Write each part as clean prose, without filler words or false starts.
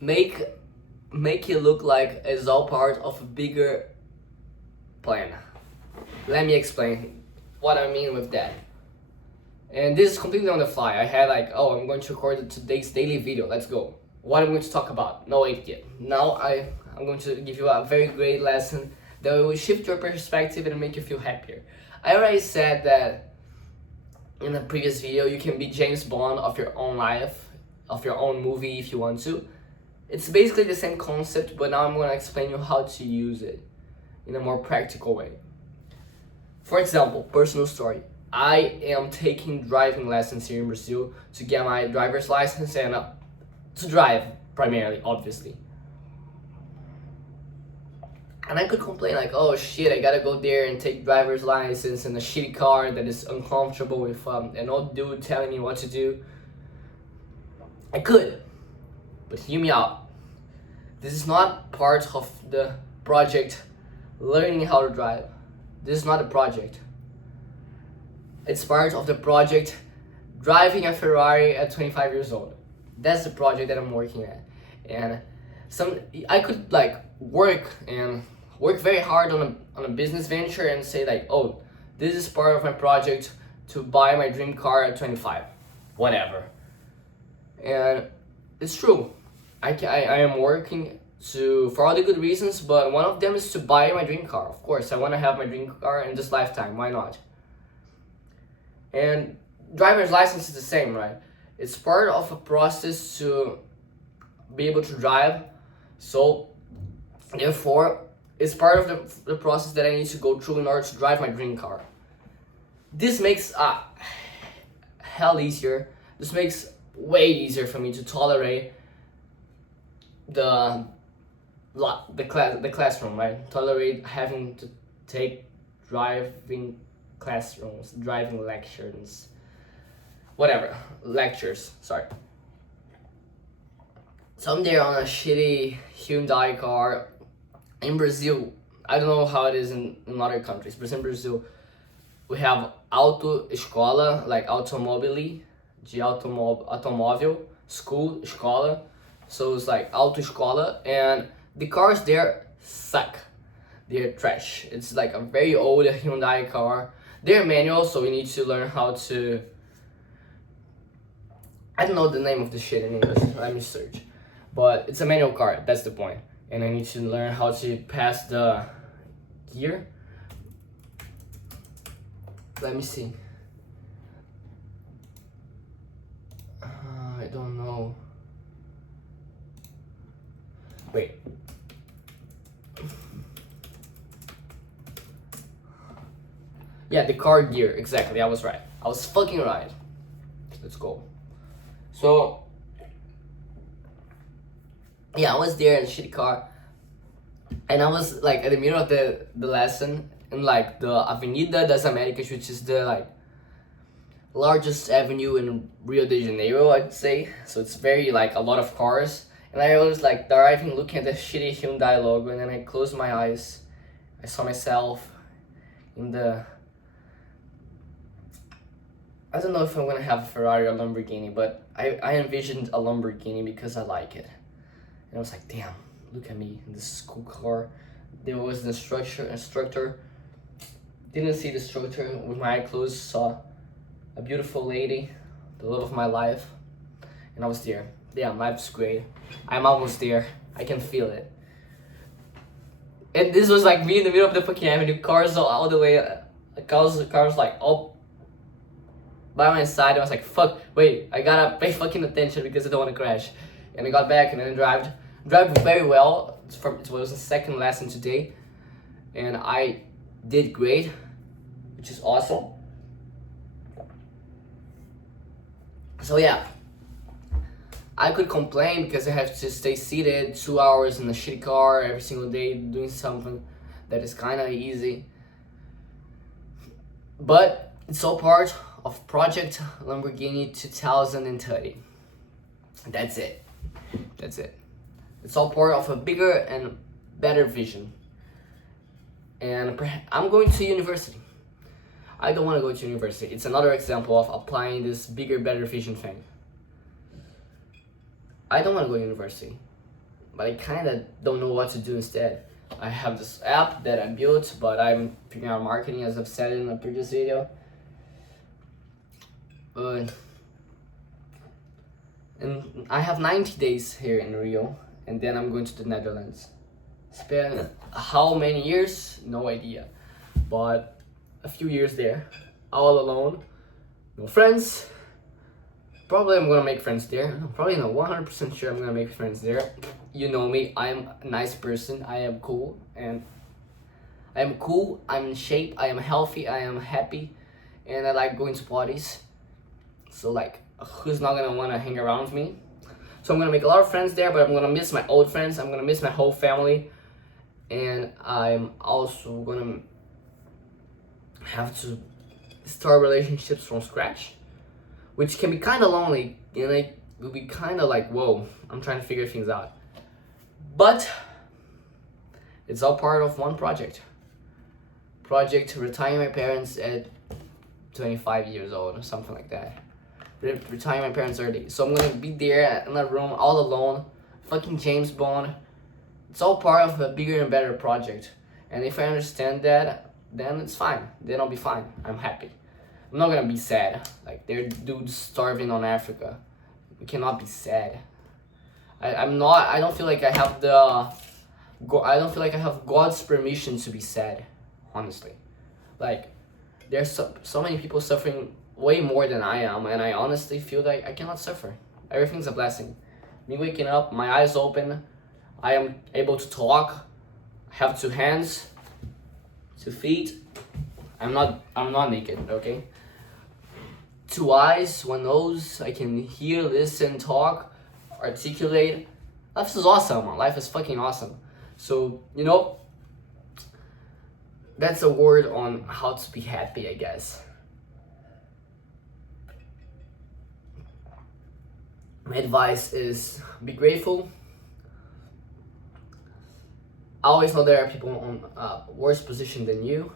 make make it look like it's all part of a bigger plan. Let me explain what I mean with that. And this is completely on the fly. I had like, oh, I'm going to record today's daily video. Let's go. What I'm going to talk about? No, wait yet. Now I'm going to give you a very great lesson that will shift your perspective and make you feel happier. I already said that in the previous video, you can be James Bond of your own life, of your own movie if you want to. It's basically the same concept, but now I'm going to explain you how to use it in a more practical way. For example, personal story. I am taking driving lessons here in Brazil to get my driver's license and to drive primarily, obviously. And I could complain like, oh shit, I gotta go there and take driver's license in a shitty car that is uncomfortable with an old dude telling me what to do. I could, but hear me out. This is not part of the project learning how to drive. This is not a project. It's part of the project driving a Ferrari at 25 years old. That's the project that I'm working at. And I could like work very hard on a business venture and say like, oh, this is part of my project to buy my dream car at 25, whatever. And it's true. I am working for all the good reasons, but one of them is to buy my dream car. Of course, I want to have my dream car in this lifetime. Why not? And driver's license is the same, right? It's part of a process to be able to drive. So, therefore, it's part of the process that I need to go through in order to drive my dream car. This makes hell easier. This makes way easier for me to tolerate the classroom, right? Tolerate having to take driving classrooms, driving lectures, lectures, sorry. So I'm there on a shitty Hyundai car in Brazil. I don't know how it is in other countries, but in Brazil, we have autoescola, like automobile, de automóvel, school, escola. So it's like autoescola, and the cars there suck. They're trash. It's like a very old Hyundai car. They're manual, so we need to learn how to... I don't know the name of the shit in English. Let me search. But it's a manual car, that's the point. And I need to learn how to pass the gear. Let me see. I don't know. Wait. Yeah, the car gear, exactly, I was right. I was fucking right. Let's go. So, yeah, I was there in the shitty car. And I was like at the middle of the lesson in like the Avenida das Américas, which is the like largest avenue in Rio de Janeiro, I'd say. So it's very like a lot of cars. And I was like driving, looking at the shitty Hyundai logo, and then I closed my eyes. I saw myself in the... I don't know if I'm gonna have a Ferrari or Lamborghini, but I envisioned a Lamborghini because I like it. And I was like, damn, look at me in this cool car. There was an instructor. Didn't see the instructor. With my eye closed, saw a beautiful lady, the love of my life. And I was there. Damn, life's great. I'm almost there. I can feel it. And this was like me in the middle of the fucking avenue. Cars all the way. Cars like all by my side. I was like, fuck, wait, I gotta pay fucking attention because I don't want to crash. And I got back and then drive very well. It was the second lesson today, and I did great, which is awesome. So yeah, I could complain because I have to stay seated 2 hours in a shitty car every single day doing something that is kind of easy. But it's all part of Project Lamborghini 2030. That's it. That's it. It's all part of a bigger and better vision. And I'm going to university. I don't want to go to university. It's another example of applying this bigger, better vision thing. I don't want to go to university. but I kind of don't know what to do instead. I have this app that I built, but I'm figuring out marketing, as I've said in a previous video. And I have 90 days here in Rio, and then I'm going to the Netherlands. Spend how many years? No idea. But a few years there, all alone, no friends. Probably I'm gonna make friends there. No, probably not 100% sure I'm gonna make friends there. You know me, I'm a nice person. I am cool, and I am cool. I'm in shape. I am healthy. I am happy, and I like going to parties. So like, who's not gonna wanna hang around with me? So I'm gonna make a lot of friends there, but I'm gonna miss my old friends. I'm gonna miss my whole family, and I'm also gonna have to start relationships from scratch, which can be kind of lonely, and it will be kind of like, whoa, I'm trying to figure things out. But it's all part of one project to retire my parents at 25 years old or something like that. Retire my parents early. So I'm gonna be there in a room all alone, fucking James Bond. It's all part of a bigger and better project, and if I understand that, then it's fine. Then I'll be fine. I'm happy. I'm not gonna be sad. Like, there are dudes starving on Africa. We cannot be sad. I'm not. I don't feel like I have I don't feel like I have God's permission to be sad. Honestly, like, there's so many people suffering way more than I am, and I honestly feel like I cannot suffer. Everything's a blessing. Me waking up, my eyes open, I am able to talk. I have 2 hands, 2 feet. I'm not naked, okay? 2 eyes, 1 nose. I can hear, listen, talk, articulate. Life is awesome. Life is fucking awesome. So, you know, that's a word on how to be happy, I guess. My advice is be grateful. I always know there are people on a worse position than you.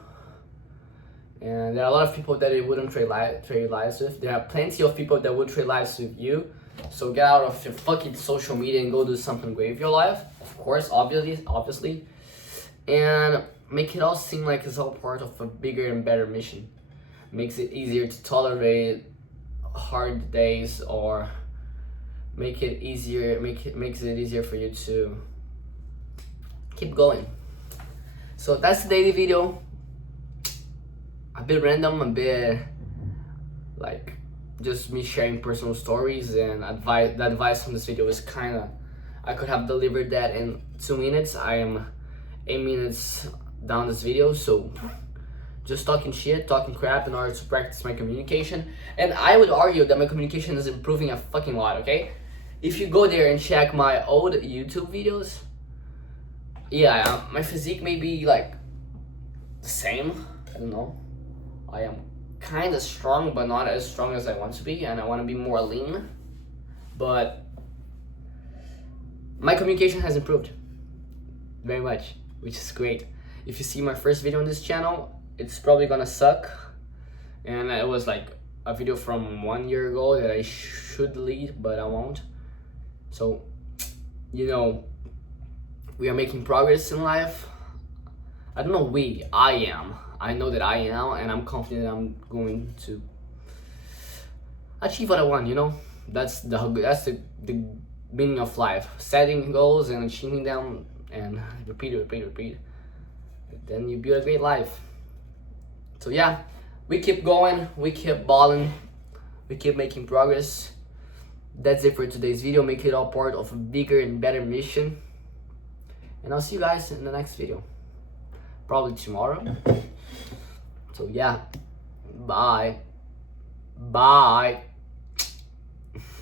And there are a lot of people that it wouldn't trade lives with. There are plenty of people that would trade lives with you. So get out of your fucking social media and go do something great with your life. Of course, obviously. And make it all seem like it's all part of a bigger and better mission. Makes it easier to tolerate hard days, or makes it easier for you to keep going. So that's the daily video. A bit random, a bit like just me sharing personal stories and advice. The advice from this video is kinda, I could have delivered that in 2 minutes. I am 8 minutes down this video, so just talking shit, talking crap in order to practice my communication. And I would argue that my communication is improving a fucking lot, okay? If you go there and check my old YouTube videos, yeah, my physique may be like the same, I don't know. I am kind of strong, but not as strong as I want to be, and I want to be more lean. But my communication has improved very much, which is great. If you see my first video on this channel, it's probably gonna suck, and it was like a video from 1 year ago that I should delete, but I won't. So, you know, we are making progress in life. I don't know I am. I know that I am, and I'm confident I'm going to achieve what I want, you know? That's the meaning of life. Setting goals and achieving them, and repeat. Then you build a great life. So yeah, we keep going, we keep balling, we keep making progress. That's it for today's video. Make it all part of a bigger and better mission. And I'll see you guys in the next video. Probably tomorrow. So yeah, bye.